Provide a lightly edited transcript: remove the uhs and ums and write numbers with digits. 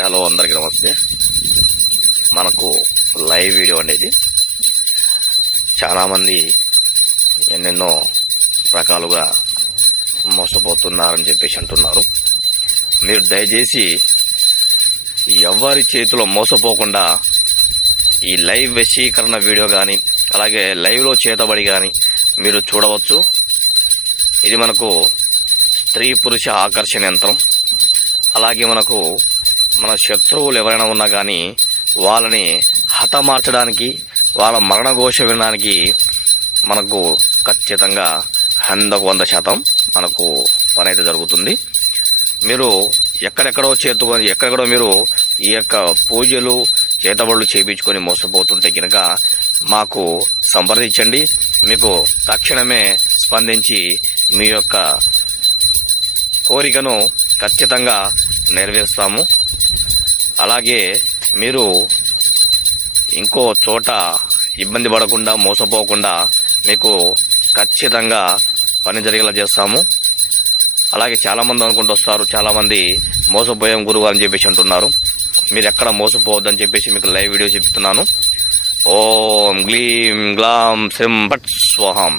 Hello అందరికీ నమస్తే. మనకు లైవ్ వీడియో అనేది చాలామంది ఎన్నెన్నో రకాలుగా మోసపోతున్నారని చెప్పేసి అంటున్నారు. మీరు దయచేసి ఎవరి చేతిలో మోసపోకుండా ఈ లైవ్ వశీకరణ వీడియో కానీ అలాగే లైవ్లో చేతబడి కానీ మీరు చూడవచ్చు. ఇది మనకు స్త్రీ పురుష ఆకర్షణ యంత్రం. అలాగే మనకు మన శత్రువులు ఎవరైనా ఉన్నా కానీ వాళ్ళని హతమార్చడానికి, వాళ్ళ మరణఘోష వినడానికి మనకు ఖచ్చితంగా 100% మనకు పని అయితే జరుగుతుంది. మీరు ఎక్కడెక్కడో మీరు ఈ యొక్క పూజలు చేతబడులు చేయించుకొని మోసపోతుంటే కనుక మాకు సంప్రదించండి. మీకు తక్షణమే స్పందించి మీ యొక్క కోరికను ఖచ్చితంగా నెరవేరుస్తాము. అలాగే మీరు ఇంకో చోట ఇబ్బంది పడకుండా మోసపోకుండా మీకు ఖచ్చితంగా పని జరిగేలా చేస్తాము. అలాగే చాలామంది అనుకుంటూ వస్తారు, చాలామంది మోసపోయాం గురువు అని చెప్పేసి అంటున్నారు. మీరు ఎక్కడ మోసపోవద్దని చెప్పేసి మీకు లైవ్ వీడియో చెప్తున్నాను. ఓం గ్లీం గ్లాం శ్రీం భట్ స్వహం.